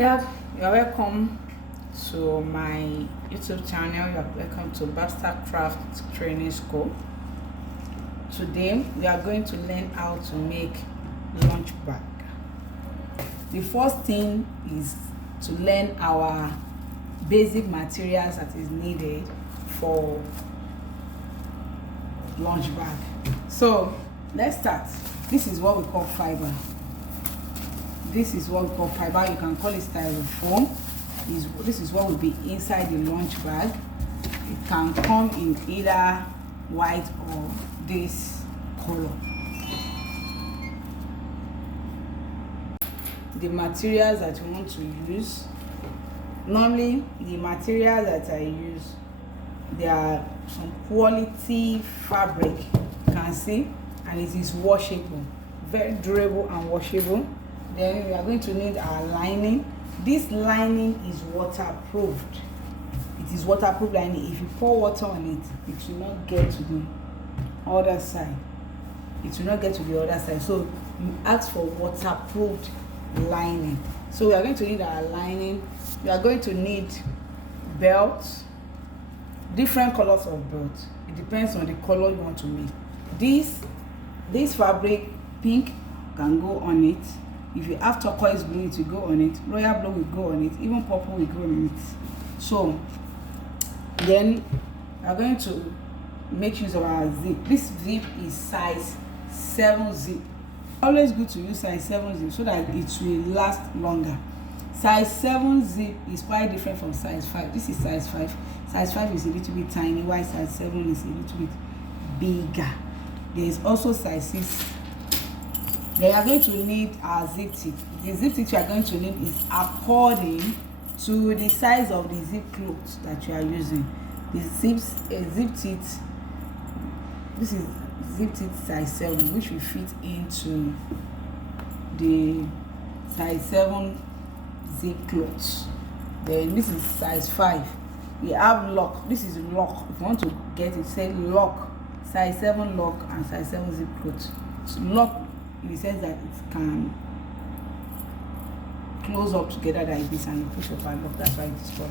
Yeah, you're welcome to my YouTube channel. You're welcome to Baxter Craft Training School. Today we are going to learn how to make lunch bag. The first thing is to learn our basic materials that is needed for lunch bag. So let's start. This is what we call fiber. This is what we call fiber. You can call it styrofoam. This is what will be inside the lunch bag. It can come in either white or this color. The materials that you want to use. Normally, the materials that I use, they are some quality fabric. You can see, and it is washable, very durable and washable. Then we are going to need our lining. This lining is waterproofed. It is waterproof lining. If you pour water on it, it will not get to the other side. It will not get to the other side. So you ask for waterproofed lining. So we are going to need our lining. We are going to need belts, different colors of belts. It depends on the color you want to make. This fabric, pink, can go on it. If you have turquoise blue, it will go on it. Royal blue will go on it. Even purple will go on it. So then we are going to make use of our zip. This zip is size 7 zip. Always good to use size 7 zip so that it will last longer. Size 7 zip is quite different from size 5. This is size 5. Size 5 is a little bit tiny, while size 7 is a little bit bigger. There is also size 6. Then you are going to need our zip tip. The zip tip you are going to need is according to the size of the zip cloth that you are using. The zip tip, this is zip tip size 7, which will fit into the size 7 zip cloth. Then this is size 5. We have lock. This is lock. If you want to get it, say lock, size 7 lock and size 7 zip cloth. So lock in the sense that it can close up together like this and you push up and lock. That's why it is called.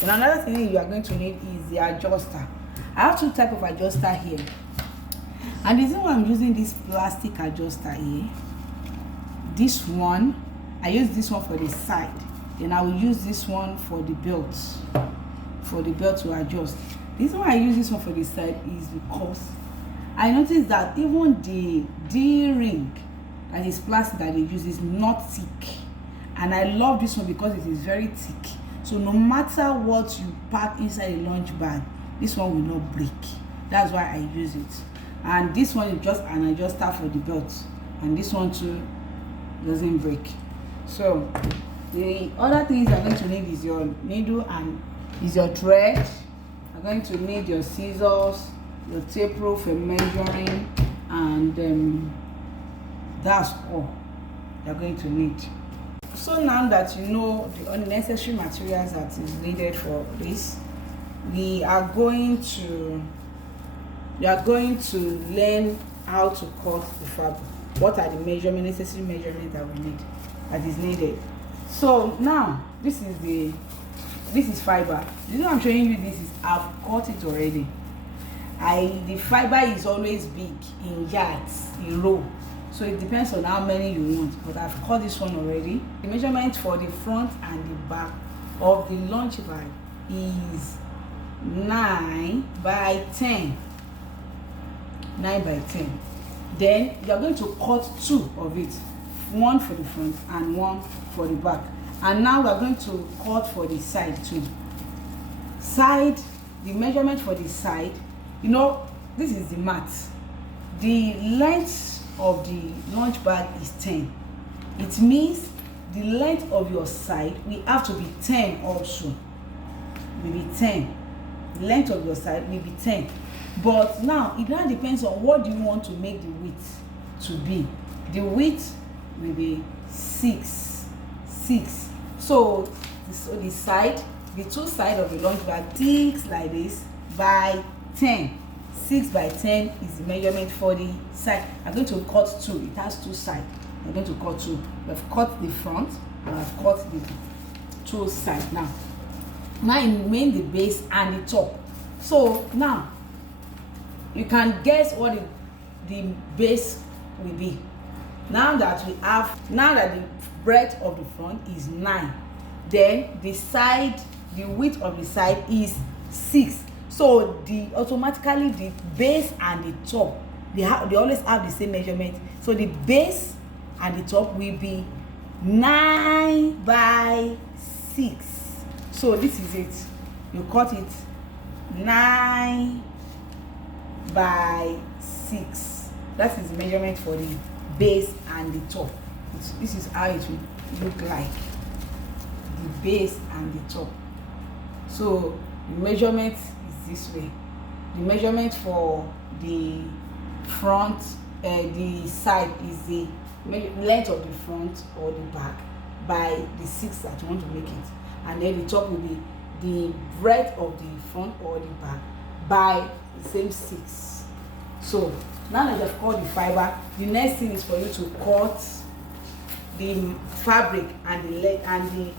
Then another thing you are going to need is the adjuster. I have 2 types of adjuster here, and the reason why I'm using this plastic adjuster here, this one, I use this one for the side, then I will use this one for the belt, to adjust. The reason why I use this one for the side is because I noticed that even the D-ring that is plastic that they use is not thick, and I love this one because it is very thick. So no matter what you pack inside a lunch bag, this one will not break. That's why I use it. And this one is just an adjuster for the belt, and this one too doesn't break. So the other things you're going to need is your needle and is your thread. You're going to need your scissors, your tape rule for measuring, and that's all you're going to need. So now that you know the unnecessary materials that is needed for this, we are going to learn how to cut the fabric. What are the necessary measurements that is needed? So now this is fiber. The reason I'm showing you this is I've cut it already. The fiber is always big in yards, in row, so it depends on how many you want, but I've cut this one already. The measurement for the front and the back of the lunch bag is 9 by 10. 9 by 10. Then you are going to cut 2 of it, one for the front and one for the back. And now we are going to cut for the side too. The measurement for the side, this is the mat. The length of the lunch bag is 10. It means the length of your side will have to be 10 also. Will be 10. The length of your side will be 10. But now it now depends on what do you want to make the width to be. The width will be 6. So the side, the 2 sides of the lunch bag takes like this by 10. 6 by 10 is the measurement for the side. I'm going to cut 2. It has 2 sides. I'm going to cut 2. We've cut the front, I've cut the two sides. Now I remain the base and the top. So now you can guess what the base will be. Now that the breadth of the front is 9, then the width of the side is 6. So automatically the base and the top, they always have the same measurement. So the base and the top will be 9 by 6. So this is it. You cut it 9 by 6. That is the measurement for the base and the top. This is how it will look like, the base and the top. So the measurement is this way. The measurement for the front, the side is the length of the front or the back by the 6 that you want to make it, and then the top will be the breadth of the front or the back by the same 6. So now that you've cut the fiber, the next thing is for you to cut the fabric and the leg and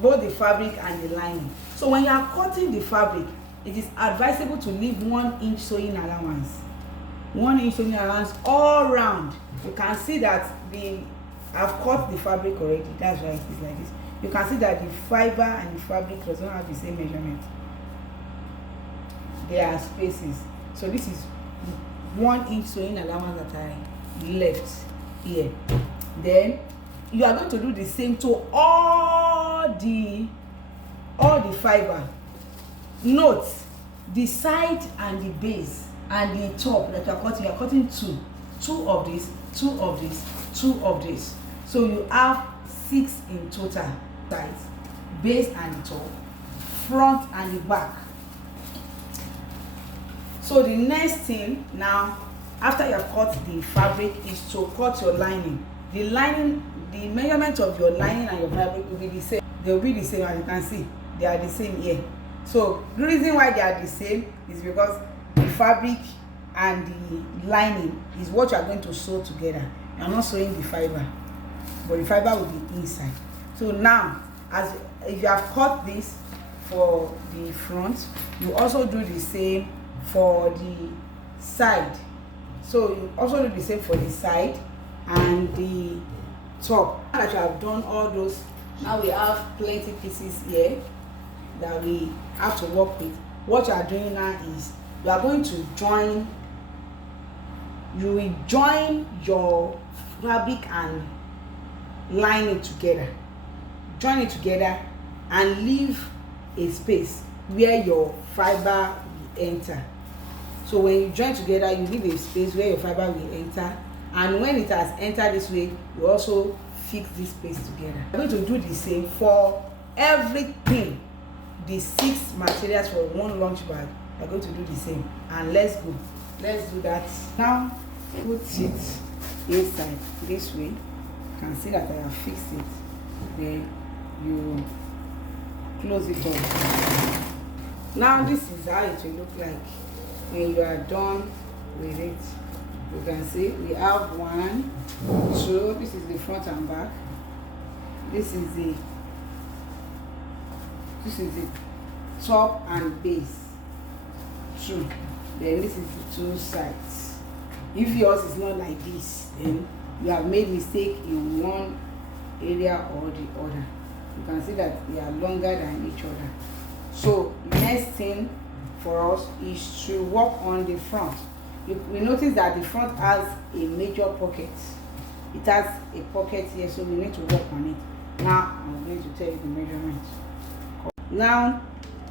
both the fabric and the lining. So when you are cutting the fabric, it is advisable to leave 1 inch sewing allowance. 1 inch sewing allowance all round. You can see that I've cut the fabric already. That's why it is like this. You can see that the fiber and the fabric does not have the same measurement. There are spaces. So this is 1 inch sewing allowance that I left here. Then you are going to do the same to all the fiber. Note the side and the base and the top that you are cutting two of this, 2 of this, 2 of this. So you have 6 in total sides, base and the top, front and the back. So the next thing now, after you have cut the fabric, is to cut your lining. The measurement of your lining and your fabric will be the same. They will be the same. As you can see, they are the same here. So the reason why they are the same is because the fabric and the lining is what you are going to sew together. You are not sewing the fiber, but the fiber will be inside. So now, if you have cut this for the front, you also do the same for the side. So you also do the same for the side and the top. Now that you have done all those, now we have plenty pieces here that we have to work with. What you are doing now is you are going to join. You will join your fabric and lining together. Join it together and leave a space where your fiber will enter. So when you join together, you leave a space where your fiber will enter, and when it has entered this way, you also fix this space together. I'm going to do the same for everything. The 6 materials for one lunch bag, I'm going to do the same. And let's do that. Now put it inside this way. You can see that I have fixed it. Then you close it up. Now this is how it will look like when you are done with it. You can see we have 1, 2. This is the front and back. This is the top and base. 2. Then this is the 2 sides. If yours is not like this, then you have made mistake in one area or the other. You can see that they are longer than each other. So the next thing for us is to work on the front. We notice that the front has a major pocket. It has a pocket here, so we need to work on it. Now I'm going to tell you the measurement. Now,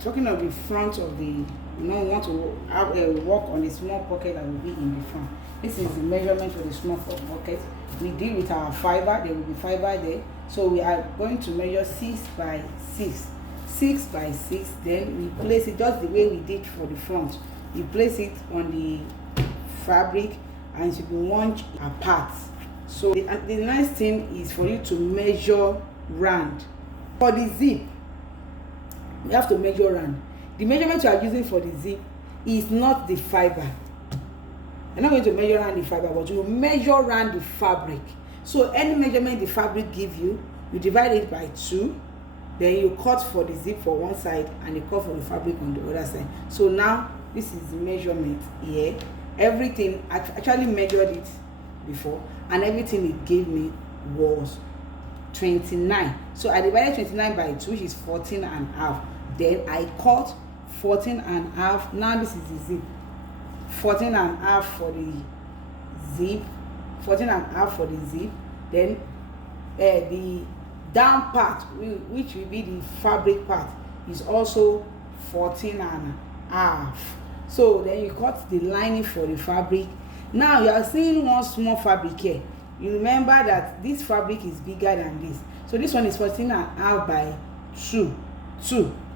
talking of the front of the, we want to have a work on a small pocket that will be in the front. This is the measurement for the small pocket. We deal with our fiber. There will be fiber there, so we are going to measure 6 by 6. 6 by 6. Then we place it just the way we did for the front. You place it on the fabric and it should be 1 inch apart. So the next thing is for you to measure round. For the zip, you have to measure round. The measurement you are using for the zip is not the fiber. You're not going to measure around the fiber, but you will measure around the fabric. So any measurement the fabric give you, you divide it by 2, then you cut for the zip for one side and you cut for the fabric on the other side. So now this is the measurement here. Everything, I actually measured it before, and everything it gave me was 29. So I divided 29 by 2, which is 14.5. Then I cut 14.5. Now this is the zip. 14.5 for the zip. 14.5 for the zip. Then the down part, which will be the fabric part, is also 14.5. So then you cut the lining for the fabric. Now you are seeing one small fabric here. You remember that this fabric is bigger than this. So this one is 14.5 by 2.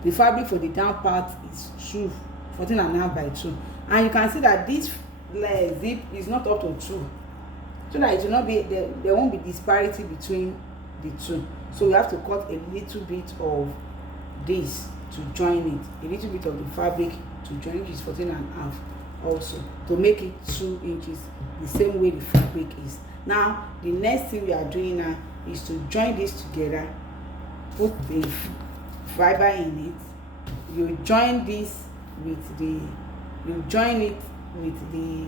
The fabric for the down part is 14.5 by 2. And you can see that this zip is not up to 2. So that it will not be, there won't be disparity between the two. So we have to cut a little bit of this to join it. A little bit of the fabric to join it, is 14.5 also, to make it 2 inches, the same way the fabric is. Now the next thing we are doing now is to join this together, put the fiber in it. You join this with the, you join it with the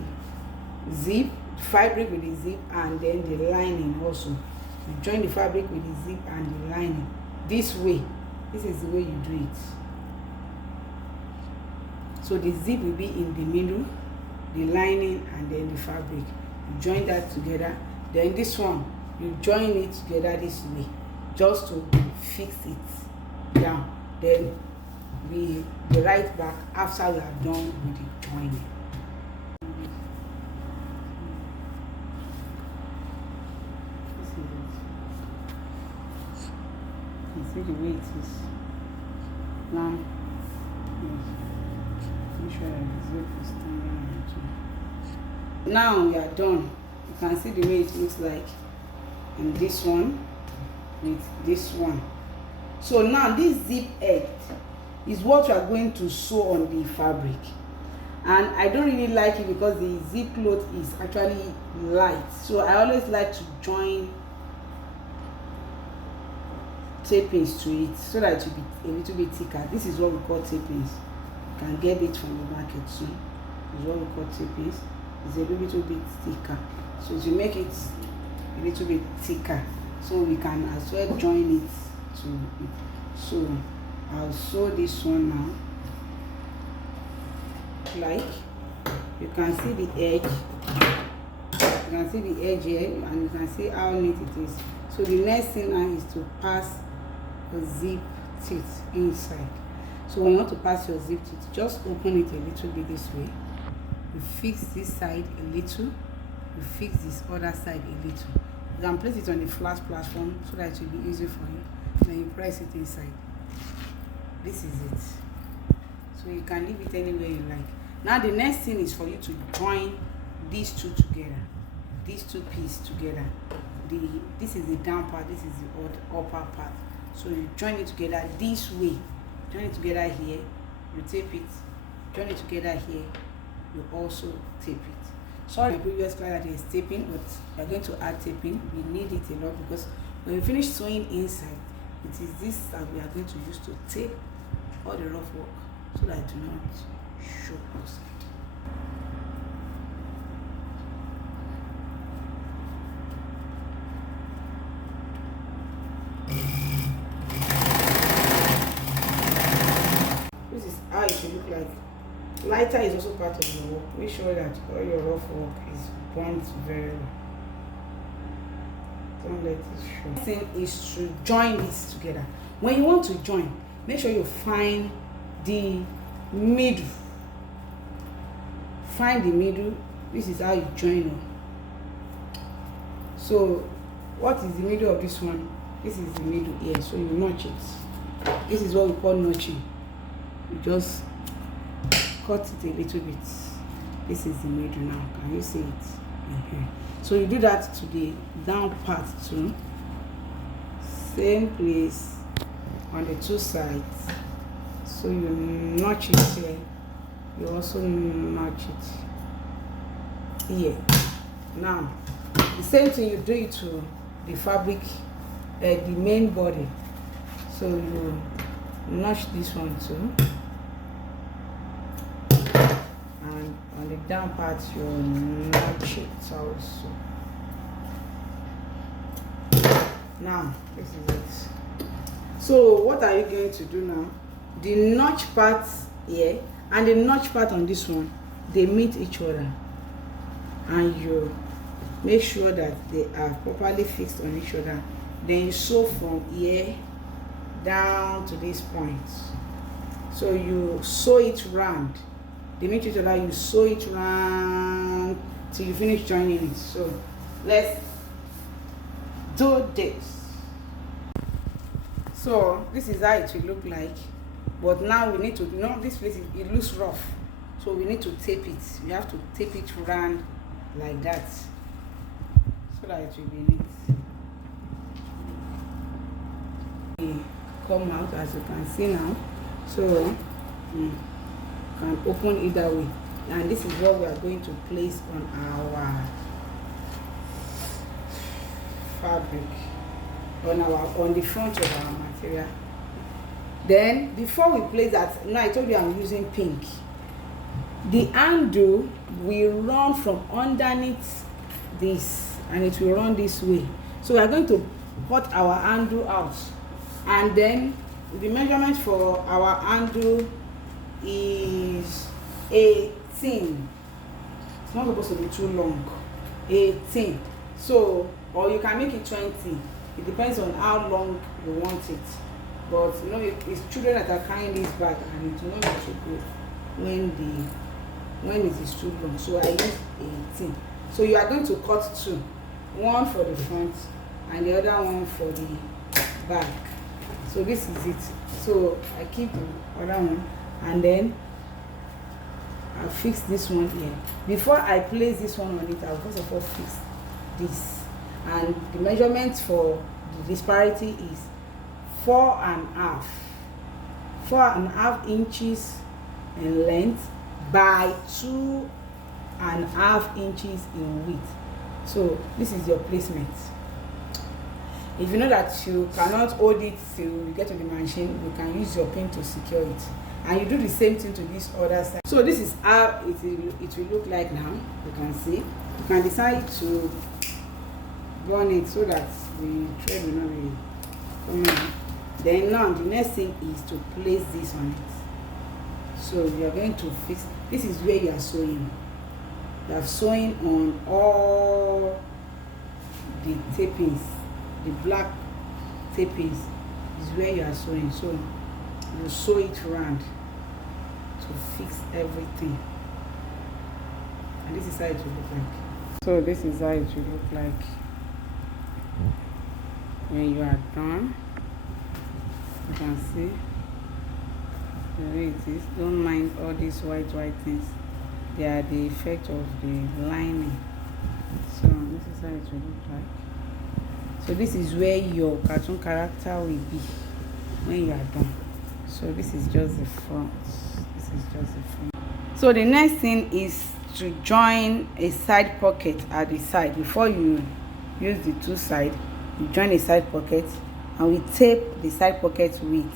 zip, fabric with the zip, and then the lining also. You join the fabric with the zip and the lining this way. This is the way you do it. So the zip will be in the middle, the lining, and then the fabric. You join that together. Then this one, you join it together this way, just to fix it down. Then we be right back after we are done with the joining. This is it. You see the way it is. Now, make sure that the zip is standing. Now we are done. You can see the way it looks like, and this one with this one. So now this zip edge is what you are going to sew on the fabric, and I don't really like it because the zip cloth is actually light. So I always like to join tapings to it so that it will be a little bit thicker. This is what we call tapings. You can get it from the market soon. This is what we call tapings. It's a little bit thicker, so to make it a little bit thicker, so we can as well join it to it. So I'll sew this one now. Like you can see the edge, you can see the edge here, and you can see how neat it is. So the next thing now is to pass a zip teeth inside. So when you want to pass your zip teeth, just open it a little bit this way. You fix this side a little, you fix this other side a little. You can place it on a flat platform so that it will be easy for you. Then you press it inside. This is it. So you can leave it anywhere you like. Now the next thing is for you to join these two together, these two pieces together. This is the down part, this is the upper part. So you join it together this way. Join it together here, you tape it. Join it together here, you also tape it. Sorry, my previous class that is taping, but we are going to add taping. We need it a lot because when we finish sewing inside, it is this that we are going to use to tape all the rough work so that it do not show outside. This is how it will look like. Lighter is also part of your work. Make sure that all your rough work is burnt very well. Don't let it show. The thing is to join this together. When you want to join, make sure you find the middle. Find the middle. This is how you join them. So what is the middle of this one? This is the middle here. So you notch it. This is what we call notching. You just cut it a little bit. This is the middle now. Can you see it? So you do that to the down part too. Same place on the two sides. So you notch it here. You also notch it here. Now the same thing you do it to the fabric the main body. So you notch this one too, and on the down part you notch it also. Now this is it. So what are you going to do now? The notch part here and the notch part on this one, they meet each other, and you make sure that they are properly fixed on each other. Then you sew from here down to this point. So you sew it round, they meet each other, you sew it round till you finish joining it. So let's do this. So this is how it will look like, but now we need to, you know, this place it looks rough, so we need to tape it. We have to tape it round like that so that it will be neat. We come out, as you can see now, so you can open either way, and this is what we are going to place on our fabric, on the front of our material. Then before we place that, now I told you I'm using pink. The handle will run from underneath this, and it will run this way. So we are going to cut our handle out, and then the measurement for our handle is 18. It's not supposed to be too long. 18. So, or you can make it 20. It depends on how long you want it. But you know, it's children that are carrying this bag, and it will not be too good when it is too long. So I use 18. So you are going to cut two, one for the front and the other one for the back. So this is it. So I keep the other one, and then I'll fix this one here. Before I place this one on it, I'll first of all fix this. And the measurement for the disparity is 4.5 inches in length by 2.5 inches in width. So this is your placement. If you know that you cannot hold it till you get to the machine, you can use your pin to secure it, and you do the same thing to this other side. So this is how it will look like now. You can see, you can decide to burn it so that the thread will not be coming out. Then now the next thing is to place this on it. So you are going to fix, this is where you are sewing. You are sewing on all the tapings, the black tapings is where you are sewing. So you sew it round to fix everything, and this is how it will look like. So this is how it will look like when you are done. You can see the way it is. Don't mind all these white things, they are the effect of the lining. So this is how it will look like. So this is where your cartoon character will be when you are done. So this is just the front. This is just the front. So the next thing is to join a side pocket at the side. Before you use the two sides, you join a side pocket, and we tape the side pocket with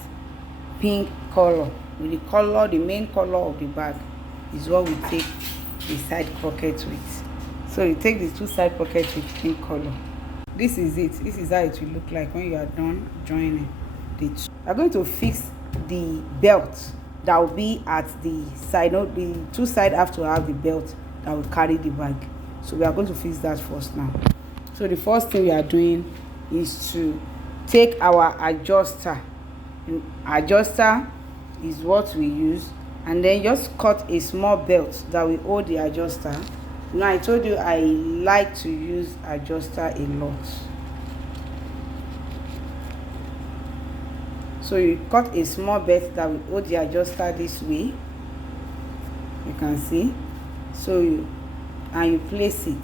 pink color. With the color, the main color of the bag is what we take the side pocket with. So you take the two side pockets with pink color. This is it. This is how it will look like when you are done joining the two. We are going to fix the belt that will be at the side. No, the two sides have to have the belt that will carry the bag. So we are going to fix that first now. So the first thing we are doing is to take our adjuster. Adjuster is what we use, and then just cut a small belt that will hold the adjuster. Now I told you I like to use adjuster a lot. So you cut a small belt that will hold the adjuster this way. You can see. So you place it.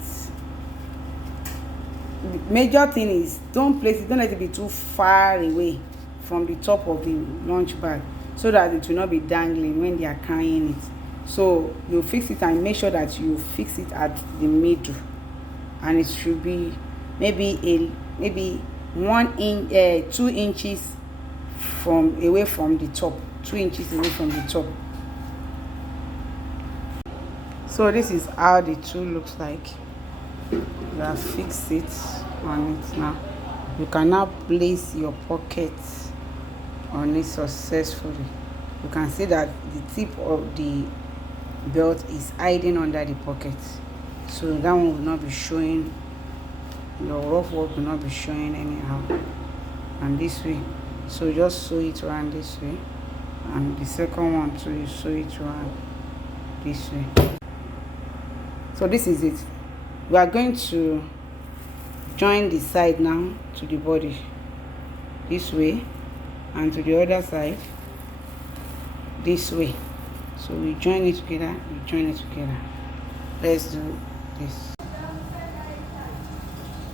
The major thing is don't let it be too far away from the top of the lunch bag, so that it will not be dangling when they are carrying it. So you fix it and make sure that you fix it at the middle, and it should be maybe 2 inches away from the top, 2 inches away from the top. So this is how the tool looks like. You have fixed it on it now. You can now place your pocket on it successfully. You can see that the tip of the belt is hiding under the pocket, so that one will not be showing. Your rough work will not be showing anyhow. And this way, so just sew it around this way, and the second one too, you sew it around this way. So this is it. We are going to join the side now to the body this way, and to the other side this way. So we join it together, let's do this.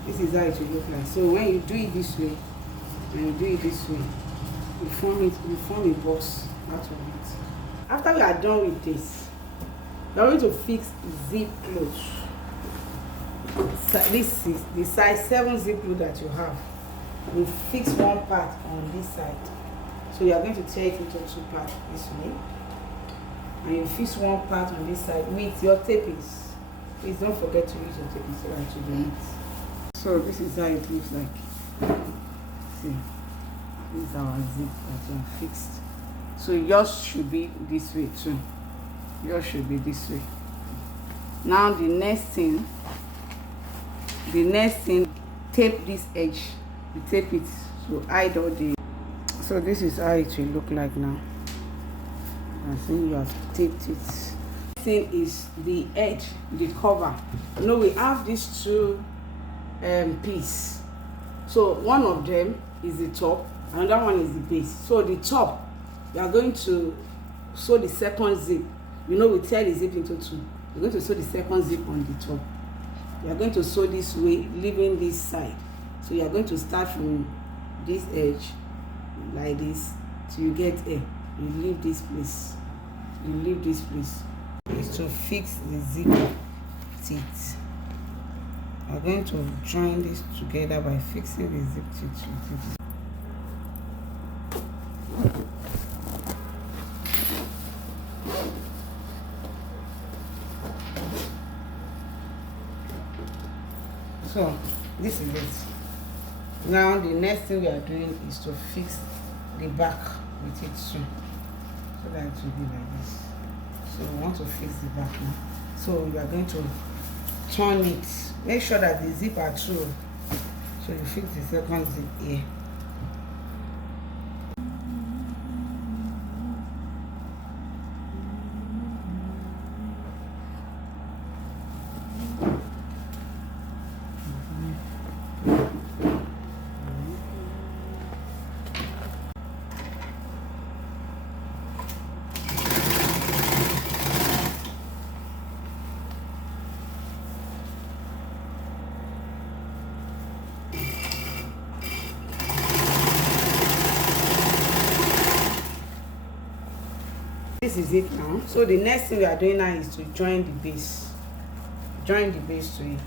This is how it will look like. So when you do it this way and you do it this way, you form a box out of it. After we are done with this, we are going to fix zip close. So this is the size 7 zip close that you have. We fix one part on this side. So you are going to tear it into 2 parts this way, and you fix one part on this side with your tapings. Please don't forget to use your tapings so that you do it. So this is how it looks like. See, this is our zip that we have fixed. So yours should be this way too. Yours should be this way. Now the next thing, tape this edge. You tape it so hide all the. So this is how it will look like now. I think you have taped it. This thing is the edge, the cover. You know, we have these 2 piece. So one of them is the top, another one is the base. So the top, we are going to sew the second zip. You know, we tear the zip into 2. We're going to sew the second zip on the top. We are going to sew this way, leaving this side. So you are going to start from this edge like this till you get here. You leave this place. It's to fix the zip teeth. We're going to join this together by fixing the zip teeth with it. So this is it. Now the next thing we are doing is to fix the back with it too, so that it will be like this. So we want to fix the back now. So we are going to turn it. Make sure that the zip are true. So you fix the second zip here. This is it now. So the next thing we are doing now is to join the base. Join the base to it.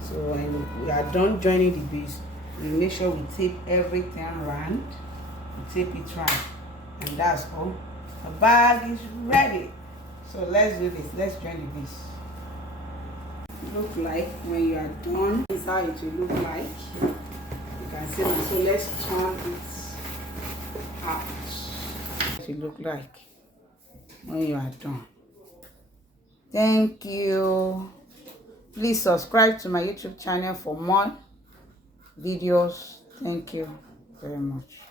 So when we are done joining the base, we make sure we tape everything around. We tape it round, and that's all. The bag is ready. So let's do this. Let's join the base. Look like when you are done. This is how it will look like. You can see it. So let's turn it out. It will look like when you are done. Thank you. Please subscribe to my YouTube channel for more videos. Thank you very much.